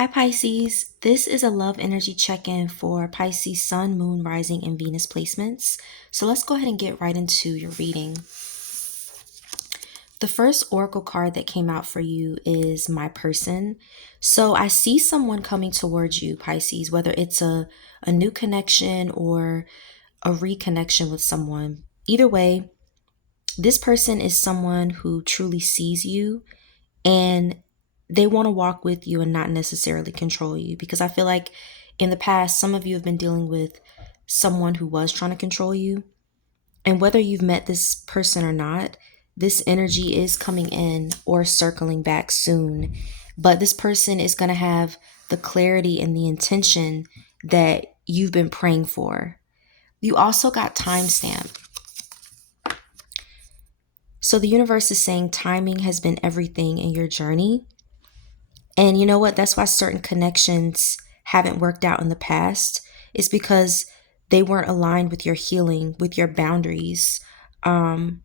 Hi Pisces, this is a love energy check-in for Pisces Sun, Moon, Rising, and Venus placements. So let's go ahead and get right into your reading. The first oracle card that came out for you is My Person. So I see someone coming towards you, Pisces, whether it's a new connection or a reconnection with someone. Either way, this person is someone who truly sees you and they want to walk with you and not necessarily control you, because I feel like in the past some of you have been dealing with someone who was trying to control you, and whether you've met this person or not, this energy is coming in or circling back soon. But this person is going to have the clarity and the intention that you've been praying for. You also got timestamp. So the universe is saying timing has been everything in your journey. And you know what? That's why certain connections haven't worked out in the past. It's because they weren't aligned with your healing, with your boundaries. And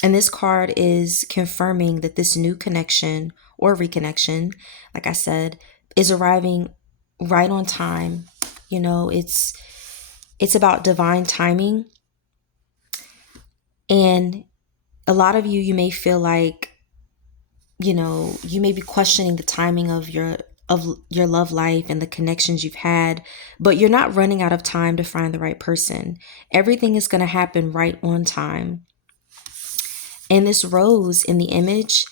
this card is confirming that this new connection or reconnection, like I said, is arriving right on time. You know, it's about divine timing. And a lot of you may feel like, you may be questioning the timing of your love life and the connections you've had, but you're not running out of time to find the right person. Everything is going to happen right on time. And this rose in the image,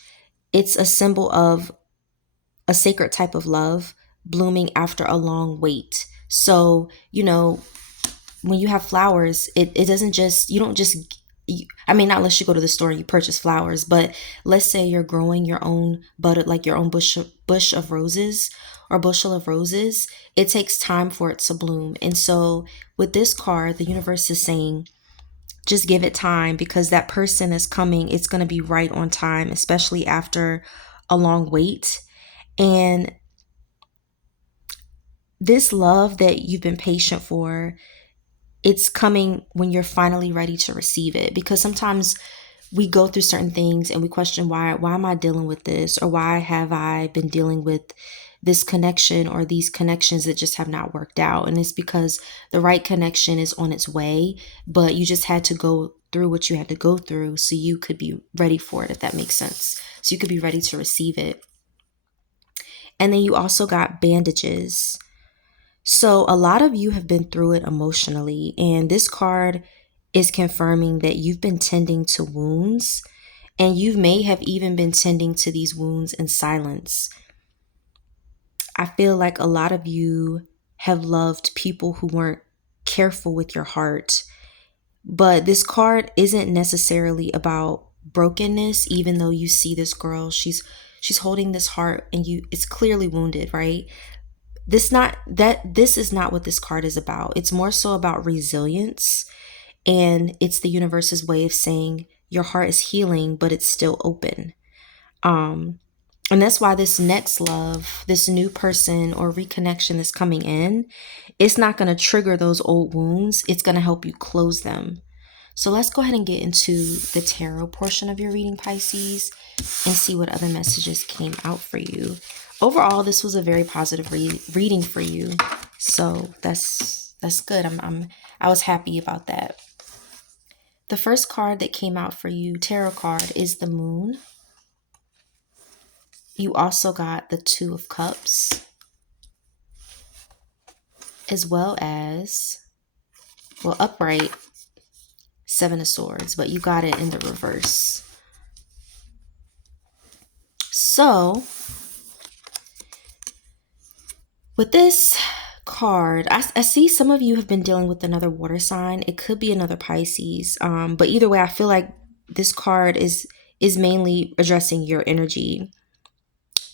it's a symbol of a sacred type of love blooming after a long wait. So, when you have flowers, it doesn't just, you don't just, not unless you go to the store and you purchase flowers, but let's say you're growing your own like your own bush of roses or bushel of roses. It takes time for it to bloom. And so with this card, the universe is saying, just give it time, because that person is coming. It's going to be right on time, especially after a long wait. And this love that you've been patient for, it's coming when you're finally ready to receive it. Because sometimes we go through certain things and we question, why am I dealing with this? Or why have I been dealing with this connection or these connections that just have not worked out? And it's because the right connection is on its way, but you just had to go through what you had to go through so you could be ready for it, if that makes sense. So you could be ready to receive it. And then you also got bandages. So a lot of you have been through it emotionally, and this card is confirming that you've been tending to wounds, and you may have even been tending to these wounds in silence. I feel like a lot of you have loved people who weren't careful with your heart, but this card isn't necessarily about brokenness. Even though you see this girl, she's holding this heart and it's clearly wounded, right? This is not what this card is about. It's more so about resilience, and it's the universe's way of saying your heart is healing, but it's still open. And that's why this next love, this new person or reconnection that's coming in, it's not going to trigger those old wounds. It's going to help you close them. So let's go ahead and get into the tarot portion of your reading, Pisces, and see what other messages came out for you. Overall, this was a very positive reading for you. So that's good. I was happy about that. The first card that came out for you, tarot card, is the Moon. You also got the Two of Cups, as well as, upright, Seven of Swords, but you got it in the reverse. So with this card, I see some of you have been dealing with another water sign. It could be another Pisces. But either way, I feel like this card is mainly addressing your energy.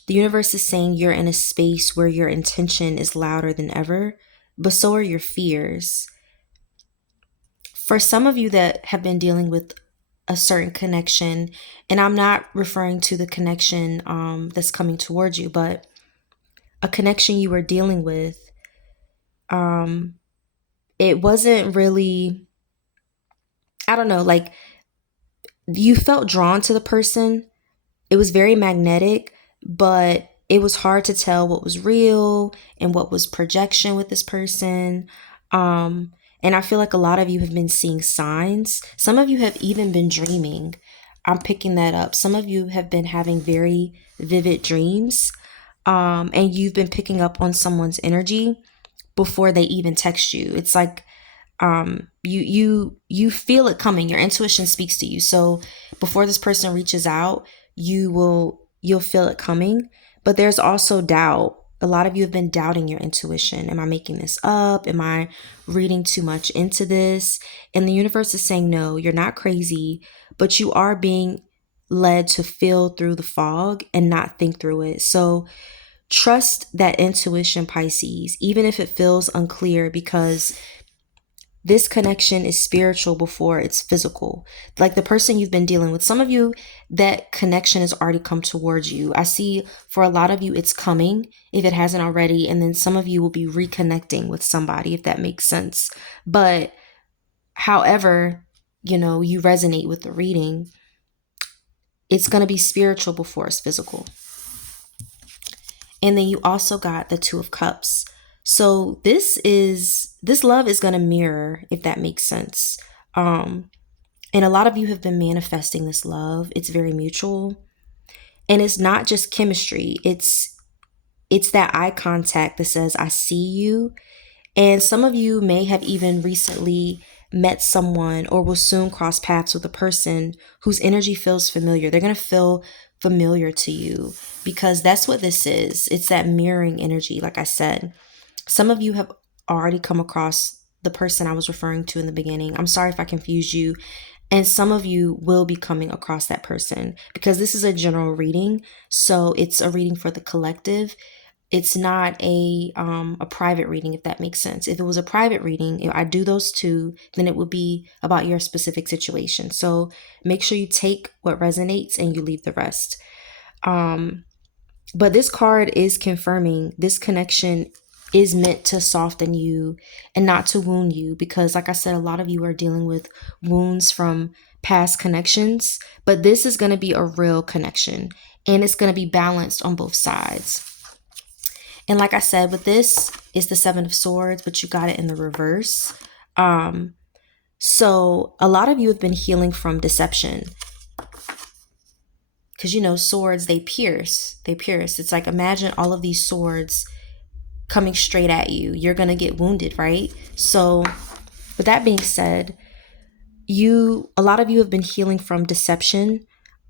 The universe is saying you're in a space where your intention is louder than ever, but so are your fears. For some of you that have been dealing with a certain connection, and I'm not referring to the connection that's coming towards you, but a connection you were dealing with, it wasn't really, I don't know, like you felt drawn to the person. It was very magnetic, but it was hard to tell what was real and what was projection with this person. And I feel like a lot of you have been seeing signs. Some of you have even been dreaming. I'm picking that up. Some of you have been having very vivid dreams. And you've been picking up on someone's energy before they even text you. It's like you feel it coming. Your intuition speaks to you. So before this person reaches out, you'll feel it coming. But there's also doubt. A lot of you have been doubting your intuition. Am I making this up? Am I reading too much into this? And the universe is saying, no, you're not crazy, but you are being led to feel through the fog and not think through it. So trust that intuition, Pisces, even if it feels unclear, because this connection is spiritual before it's physical. Like the person you've been dealing with, some of you, that connection has already come towards you. I see for a lot of you, it's coming if it hasn't already. And then some of you will be reconnecting with somebody, if that makes sense. But however, you resonate with the reading, it's going to be spiritual before it's physical. And then you also got the Two of Cups. So this love is going to mirror, if that makes sense. And a lot of you have been manifesting this love. It's very mutual. And it's not just chemistry. It's that eye contact that says, I see you. And some of you may have even recently met someone or will soon cross paths with a person whose energy feels familiar. They're going to feel familiar to you because that's what this is. It's that mirroring energy, like I said. Some of you have already come across the person I was referring to in the beginning. I'm sorry if I confused you. And some of you will be coming across that person because this is a general reading. So it's a reading for the collective. It's not a private reading, if that makes sense. If it was a private reading, if I do those two, then it would be about your specific situation. So make sure you take what resonates and you leave the rest. But this card is confirming this connection is meant to soften you and not to wound you, because like I said, a lot of you are dealing with wounds from past connections, but this is going to be a real connection and it's going to be balanced on both sides. And like I said, with this is the Seven of Swords, but you got it in the reverse. So a lot of you have been healing from deception. Because, swords, they pierce. It's like, imagine all of these swords coming straight at you. You're going to get wounded, right? So with that being said, a lot of you have been healing from deception.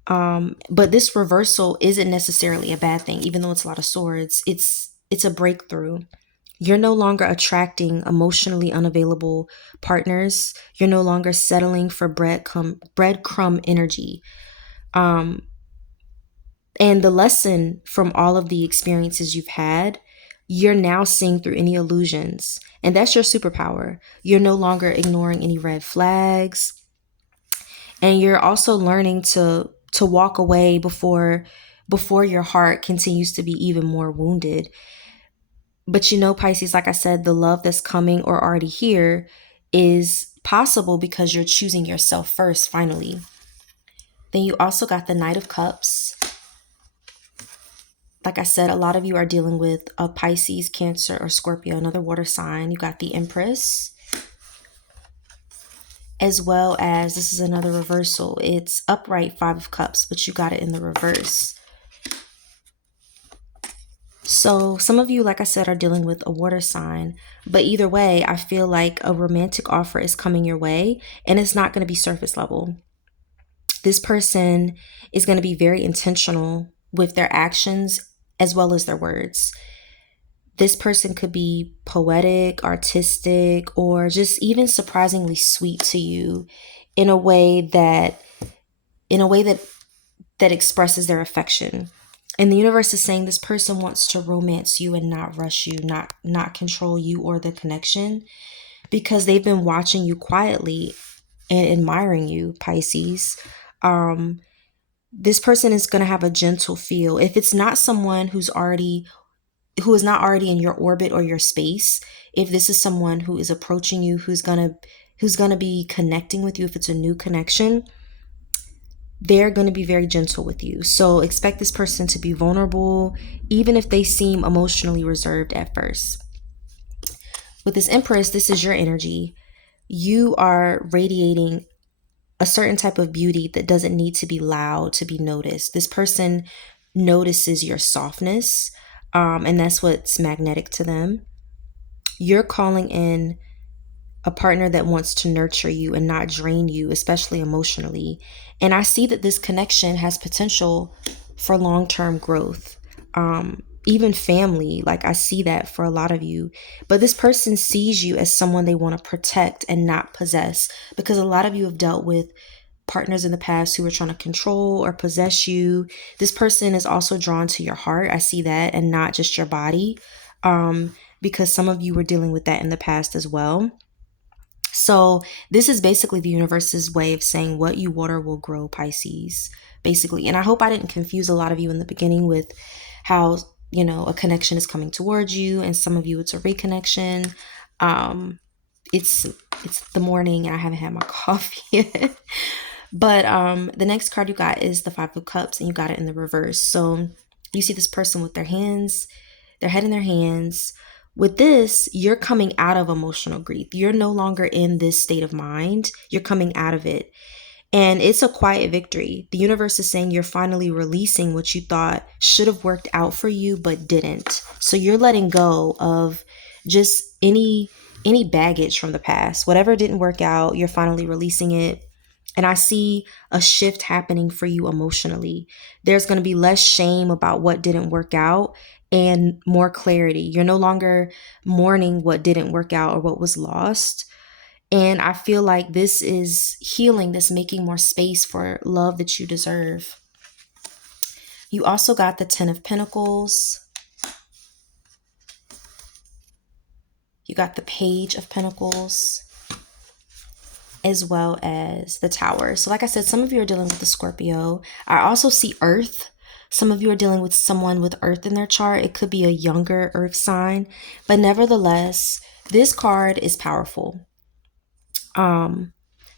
But this reversal isn't necessarily a bad thing, even though it's a lot of swords. It's a breakthrough. You're no longer attracting emotionally unavailable partners. You're no longer settling for breadcrumb energy. And the lesson from all of the experiences you've had, you're now seeing through any illusions. And that's your superpower. You're no longer ignoring any red flags. And you're also learning to walk away before your heart continues to be even more wounded. But Pisces, like I said, the love that's coming or already here is possible because you're choosing yourself first, finally. Then you also got the Knight of Cups. Like I said, a lot of you are dealing with a Pisces, Cancer, or Scorpio, another water sign. You got the Empress. As well as, this is another reversal. It's upright Five of Cups, but you got it in the reverse. So some of you, like I said, are dealing with a water sign. But either way, I feel like a romantic offer is coming your way, and it's not going to be surface level. This person is going to be very intentional with their actions as well as their words. This person could be poetic, artistic, or just even surprisingly sweet to you in a way that expresses their affection. And the universe is saying this person wants to romance you and not rush you, not control you or the connection, because they've been watching you quietly and admiring you, Pisces. This person is going to have a gentle feel. If it's not someone who is not already in your orbit or your space, if this is someone who is approaching you, who's going to be connecting with you, if it's a new connection, they're going to be very gentle with you. So expect this person to be vulnerable, even if they seem emotionally reserved at first. With this Empress, this is your energy. You are radiating a certain type of beauty that doesn't need to be loud to be noticed. This person notices your softness, and that's what's magnetic to them. You're calling in a partner that wants to nurture you and not drain you, especially emotionally. And I see that this connection has potential for long-term growth. Even family, like I see that for a lot of you. But this person sees you as someone they want to protect and not possess, because a lot of you have dealt with partners in the past who were trying to control or possess you. This person is also drawn to your heart. I see that, and not just your body, because some of you were dealing with that in the past as well. So this is basically the universe's way of saying what you water will grow, Pisces, basically. And I hope I didn't confuse a lot of you in the beginning with how, a connection is coming towards you, and some of you it's a reconnection. It's the morning and I haven't had my coffee yet. But the next card you got is the Five of Cups, and you got it in the reverse. So you see this person with their head in their hands. With this, you're coming out of emotional grief. You're no longer in this state of mind. You're coming out of it. And it's a quiet victory. The universe is saying you're finally releasing what you thought should have worked out for you but didn't. So you're letting go of just any baggage from the past. Whatever didn't work out, you're finally releasing it. And I see a shift happening for you emotionally. There's going to be less shame about what didn't work out and more clarity. You're no longer mourning what didn't work out or what was lost. And I feel like this is healing, this making more space for love that you deserve. You also got the Ten of Pentacles. You got the Page of Pentacles, as well as the Tower. So like I said, some of you are dealing with the Scorpio. I also see Earth. Some of you are dealing with someone with Earth in their chart. It could be a younger Earth sign. But nevertheless, this card is powerful.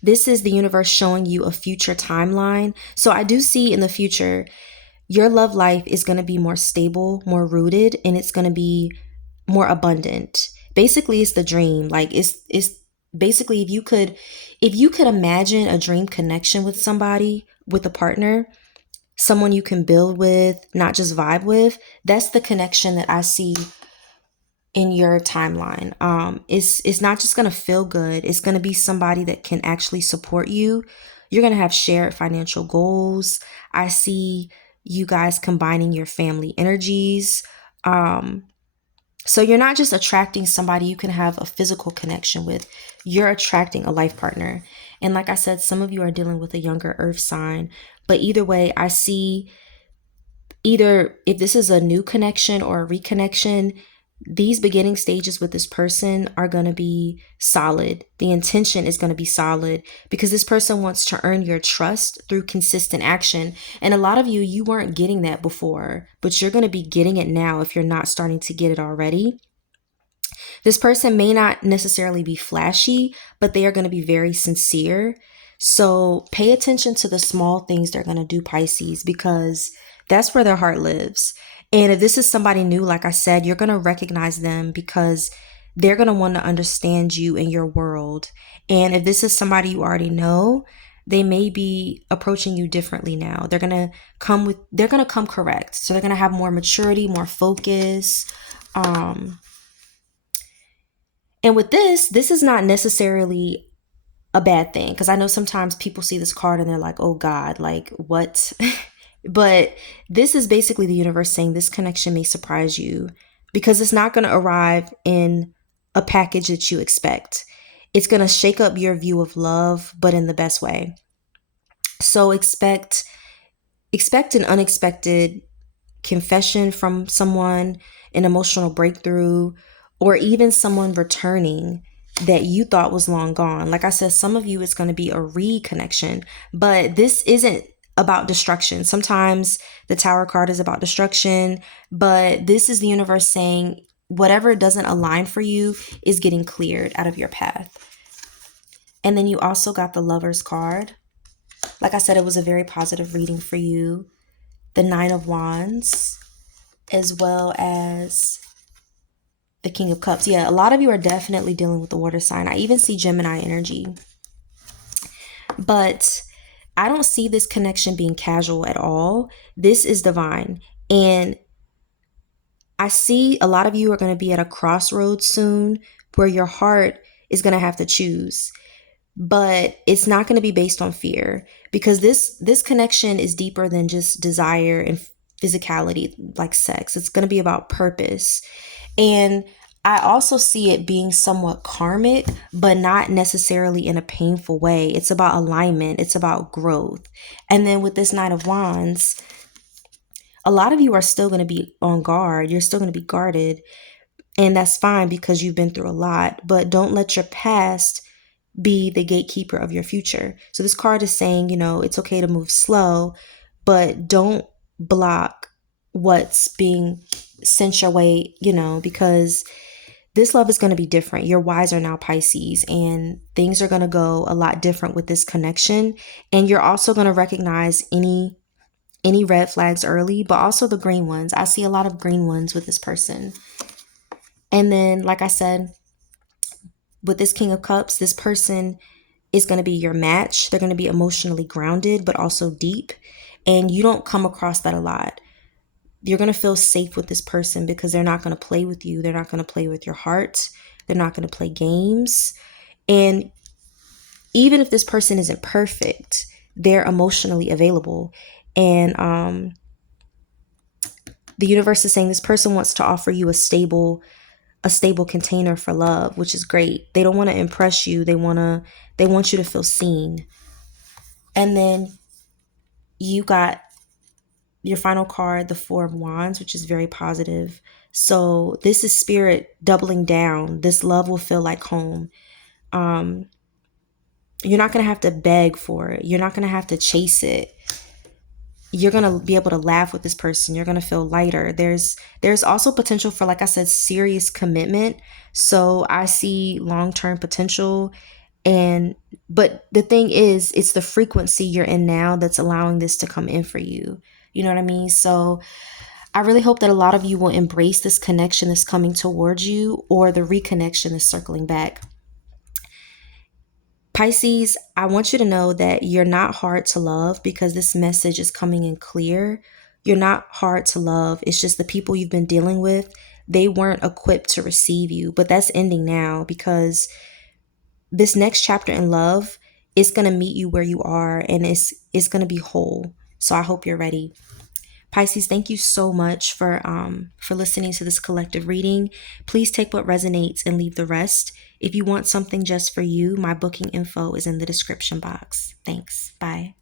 This is the universe showing you a future timeline. So I do see in the future, your love life is going to be more stable, more rooted, and it's going to be more abundant. Basically, it's the dream. Like it's basically, if you could imagine a dream connection with somebody, with a partner, someone you can build with, not just vibe with, that's the connection that I see in your timeline. It's not just gonna feel good. It's gonna be somebody that can actually support you. You're gonna have shared financial goals. I see you guys combining your family energies. So you're not just attracting somebody you can have a physical connection with. You're attracting a life partner. And like I said, some of you are dealing with a younger earth sign. But either way, I see either if this is a new connection or a reconnection, these beginning stages with this person are going to be solid. The intention is going to be solid because this person wants to earn your trust through consistent action. And a lot of you weren't getting that before, but you're going to be getting it now if you're not starting to get it already. This person may not necessarily be flashy, but they are going to be very sincere. So pay attention to the small things they're going to do, Pisces, because that's where their heart lives. And if this is somebody new, like I said, you're going to recognize them because they're going to want to understand you and your world. And if this is somebody you already know, they may be approaching you differently now. They're going to come correct. So they're going to have more maturity, more focus. And with this is not necessarily a bad thing, because I know sometimes people see this card and they're like, oh God, like what? But this is basically the universe saying this connection may surprise you because it's not going to arrive in a package that you expect. It's going to shake up your view of love, but in the best way. So expect an unexpected confession from someone, an emotional breakthrough, or even someone returning that you thought was long gone. Like I said, some of you, it's going to be a reconnection, but this isn't about destruction. Sometimes the Tower card is about destruction, but this is the universe saying whatever doesn't align for you is getting cleared out of your path. And then you also got the Lover's card. Like I said, it was a very positive reading for you. The Nine of Wands, as well as the King of Cups. Yeah, a lot of you are definitely dealing with the water sign. I even see Gemini energy. But I don't see this connection being casual at all. This is divine. And I see a lot of you are going to be at a crossroads soon where your heart is going to have to choose. But it's not going to be based on fear, because this connection is deeper than just desire and physicality like sex. It's going to be about purpose. And I also see it being somewhat karmic, but not necessarily in a painful way. It's about alignment, it's about growth. And then with this Knight of Wands, a lot of you are still going to be on guard. You're still going to be guarded. And that's fine because you've been through a lot. But don't let your past be the gatekeeper of your future. So this card is saying, it's okay to move slow, but don't block what's being sent your way, because this love is going to be different. You're wiser now, Pisces, and things are going to go a lot different with this connection. And you're also going to recognize any red flags early, but also the green ones. I see a lot of green ones with this person. And then, like I said, with this King of Cups, this person is going to be your match. They're going to be emotionally grounded, but also deep. And you don't come across that a lot. You're going to feel safe with this person because they're not going to play with you. They're not going to play with your heart. They're not going to play games. And even if this person isn't perfect, they're emotionally available. And the universe is saying this person wants to offer you a stable container for love, which is great. They don't want to impress you. They want you to feel seen. And then you got your final card, the Four of Wands, which is very positive. So this is spirit doubling down. This love will feel like home. You're not going to have to beg for it. You're not going to have to chase it. You're going to be able to laugh with this person. You're going to feel lighter. There's also potential for, like I said, serious commitment. So I see long-term potential. But the thing is, it's the frequency you're in now that's allowing this to come in for you. You know what I mean? So I really hope that a lot of you will embrace this connection that's coming towards you, or the reconnection that's circling back. Pisces, I want you to know that you're not hard to love, because this message is coming in clear. You're not hard to love. It's just the people you've been dealing with, they weren't equipped to receive you. But that's ending now, because this next chapter in love is going to meet you where you are, and it's going to be whole. So I hope you're ready. Pisces, thank you so much for listening to this collective reading. Please take what resonates and leave the rest. If you want something just for you, my booking info is in the description box. Thanks. Bye.